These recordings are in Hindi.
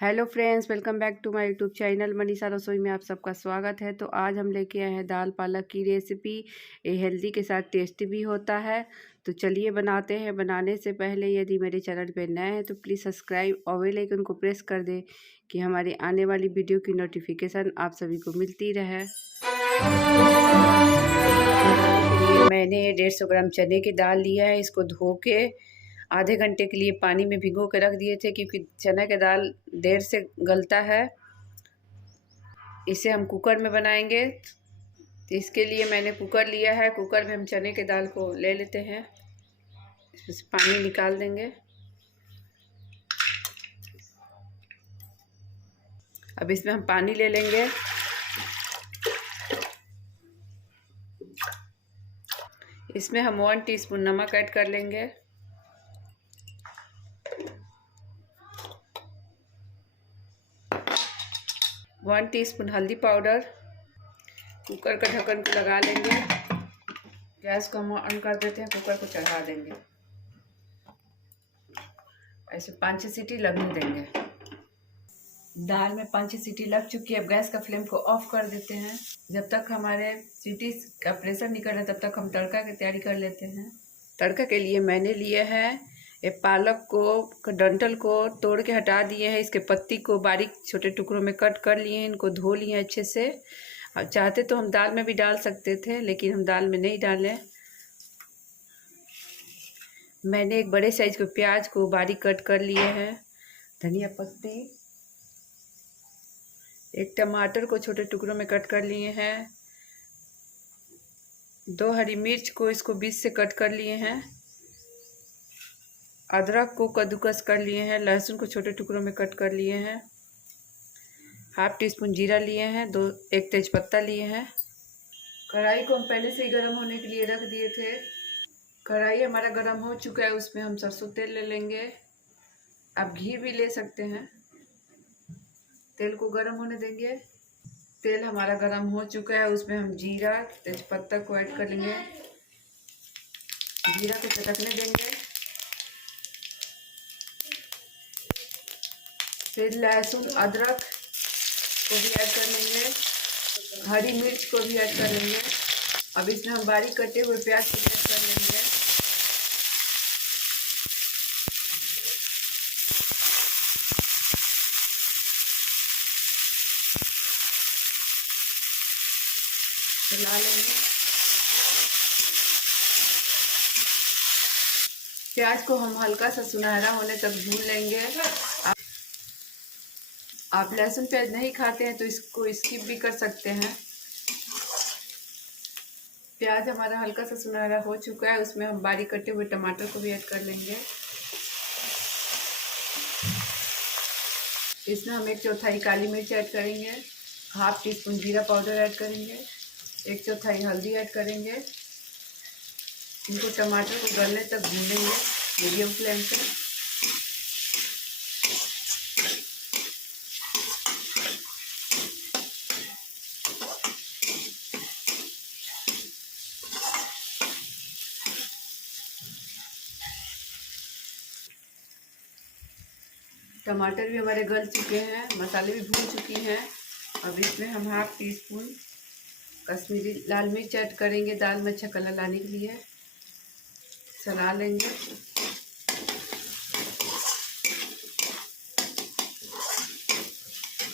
Hello friends, welcome back to my YouTube channel Manisha Rasoi में आप सबका स्वागत है। तो आज हम लेके आए हैं दाल पालक की रेसिपी। ये हेल्दी के साथ टेस्टी भी होता है। तो चलिए बनाते हैं। बनाने से पहले यदि मेरे चैनल पे नए हैं तो प्लीज़ सब्सक्राइब और बेल आइकन को प्रेस कर दें कि हमारी आने वाली वीडियो की नोटिफिकेशन आप सभी को मिलती रहे। मैंने 150 ग्राम चने की दाल लिया है। इसको धो के आधे घंटे के लिए पानी में भिगो के रख दिए थे, क्योंकि चना की दाल देर से गलता है। इसे हम कुकर में बनाएंगे, तो इसके लिए मैंने कुकर लिया है। कुकर में हम चने की दाल को ले लेते हैं। इसमें से पानी निकाल देंगे। अब इसमें हम पानी ले लेंगे। इसमें हम 1 टीस्पून नमक ऐड कर लेंगे। 1 टीस्पून हल्दी पाउडर। कुकर का ढक्कन को लगा लेंगे। गैस को हम ऑन कर देते हैं। कुकर को चढ़ा देंगे। ऐसे 5-6 सीटी लगने देंगे। दाल में 5-6 सीटी लग चुकी है। अब गैस का फ्लेम को ऑफ कर देते हैं। जब तक हमारे सीटी का प्रेशर निकल रहा है तब तक हम तड़का की तैयारी कर लेते हैं। तड़का के लिए मैंने लिए है ये पालक को, डंठल को तोड़ के हटा दिए हैं। इसके पत्ती को बारीक छोटे टुकड़ों में कट कर लिए हैं। इनको धो लिए हैं अच्छे से। अब चाहते तो हम दाल में भी डाल सकते थे, लेकिन हम दाल में नहीं डालें। मैंने एक बड़े साइज के प्याज को बारीक कट कर लिए हैं। धनिया पत्ती, एक टमाटर को छोटे टुकड़ों में कट कर लिए हैं। 2 हरी मिर्च को इसको बीच से कट कर लिए हैं। अदरक को कद्दूकस कर लिए हैं। लहसुन को छोटे टुकड़ों में कट कर लिए हैं। 1/2 टीस्पून जीरा लिए हैं। 1 तेजपत्ता लिए हैं। कढ़ाई को हम पहले से ही गर्म होने के लिए रख दिए थे। कढ़ाई हमारा गर्म हो चुका है। उसमें हम सरसों तेल ले लेंगे। आप घी भी ले सकते हैं। तेल को गर्म होने देंगे। तेल हमारा गर्म हो चुका है। उसमें हम जीरा तेजपत्ता को ऐड कर लेंगे। जीरा को चटकने देंगे। फिर लहसुन अदरक को भी ऐड कर लेंगे। हरी मिर्च को भी ऐड कर लेंगे। अब इसमें हम बारीक कटे हुए प्याज को ऐड कर लेंगे। चला लेंगे। प्याज को हम हल्का सा सुनहरा होने तक भून लेंगे। आप लहसुन प्याज नहीं खाते हैं तो इसको स्किप भी कर सकते हैं। प्याज हमारा हल्का सा सुनहरा हो चुका है। उसमें हम बारीक कटे हुए टमाटर को भी ऐड कर लेंगे। इसमें हम 1/4 काली मिर्च ऐड करेंगे। 1/2 टीस्पून जीरा पाउडर ऐड करेंगे। 1/4 हल्दी ऐड करेंगे। इनको टमाटर को गलने तक भूनेंगे मीडियम फ्लेम पे। टमाटर भी हमारे गल चुके हैं। मसाले भी भून चुकी हैं। अब इसमें हम 1/2 टीस्पून कश्मीरी लाल मिर्च ऐड करेंगे। दाल में अच्छा कलर लाने के लिए चला लेंगे।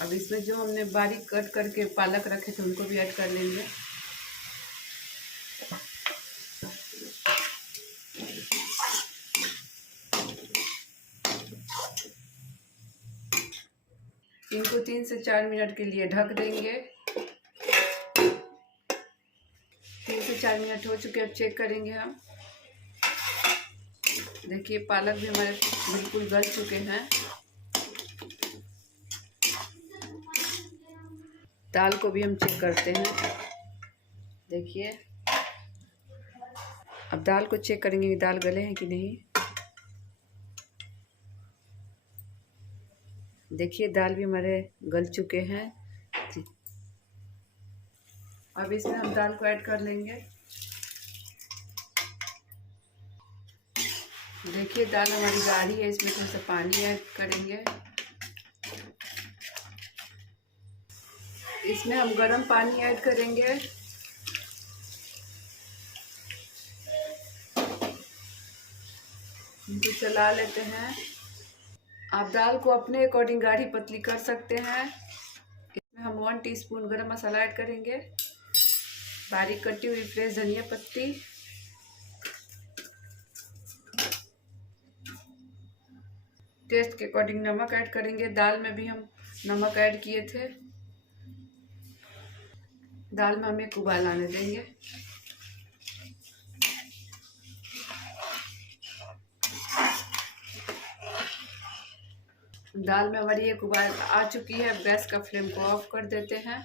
अब इसमें जो हमने बारीक कट करके पालक रखे थे उनको भी ऐड कर लेंगे। इनको 3 से 4 मिनट के लिए ढक देंगे। 3 से 4 मिनट हो चुके। अब चेक करेंगे हम। देखिए पालक भी हमारे बिल्कुल गल चुके हैं। दाल को भी हम चेक करते हैं। देखिए अब दाल को चेक करेंगे कि दाल गले हैं कि नहीं। देखिए दाल भी हमारे गल चुके हैं। अब इसमें हम दाल को ऐड कर लेंगे। देखिए दाल हमारी गाढ़ी है। इसमें थोड़ा सा पानी ऐड करेंगे। इसमें हम गर्म पानी ऐड करेंगे। इनको चला लेते हैं। आप दाल को अपने अकॉर्डिंग गाढ़ी पतली कर सकते हैं। इसमें हम 1 टीस्पून गरम मसाला ऐड करेंगे, बारीक कटी हुई फ्रेश धनिया पत्ती, टेस्ट के अकॉर्डिंग नमक ऐड करेंगे। दाल में भी हम नमक ऐड किए थे। दाल में हम एक उबाल आने देंगे। दाल में हमारी एक उबाल आ चुकी है। गैस का फ्लेम को ऑफ कर देते हैं।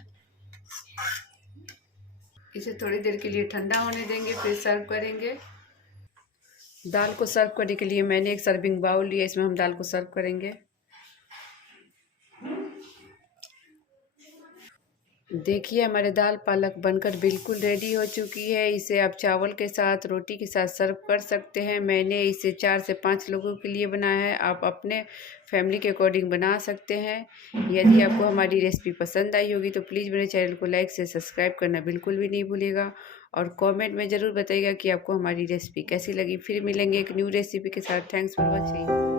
इसे थोड़ी देर के लिए ठंडा होने देंगे, फिर सर्व करेंगे। दाल को सर्व करने के लिए मैंने एक सर्विंग बाउल लिया, इसमें हम दाल को सर्व करेंगे। देखिए हमारे दाल पालक बनकर बिल्कुल रेडी हो चुकी है। इसे आप चावल के साथ, रोटी के साथ सर्व कर सकते हैं। मैंने इसे 4 से 5 लोगों के लिए बनाया है। आप अपने फैमिली के अकॉर्डिंग बना सकते हैं। यदि आपको हमारी रेसिपी पसंद आई होगी तो प्लीज़ मेरे चैनल को लाइक से सब्सक्राइब करना बिल्कुल भी नहीं भूलिएगा और कमेंट में ज़रूर बताइएगा कि आपको हमारी रेसिपी कैसी लगी। फिर मिलेंगे एक न्यू रेसिपी के साथ। Thanks for watching.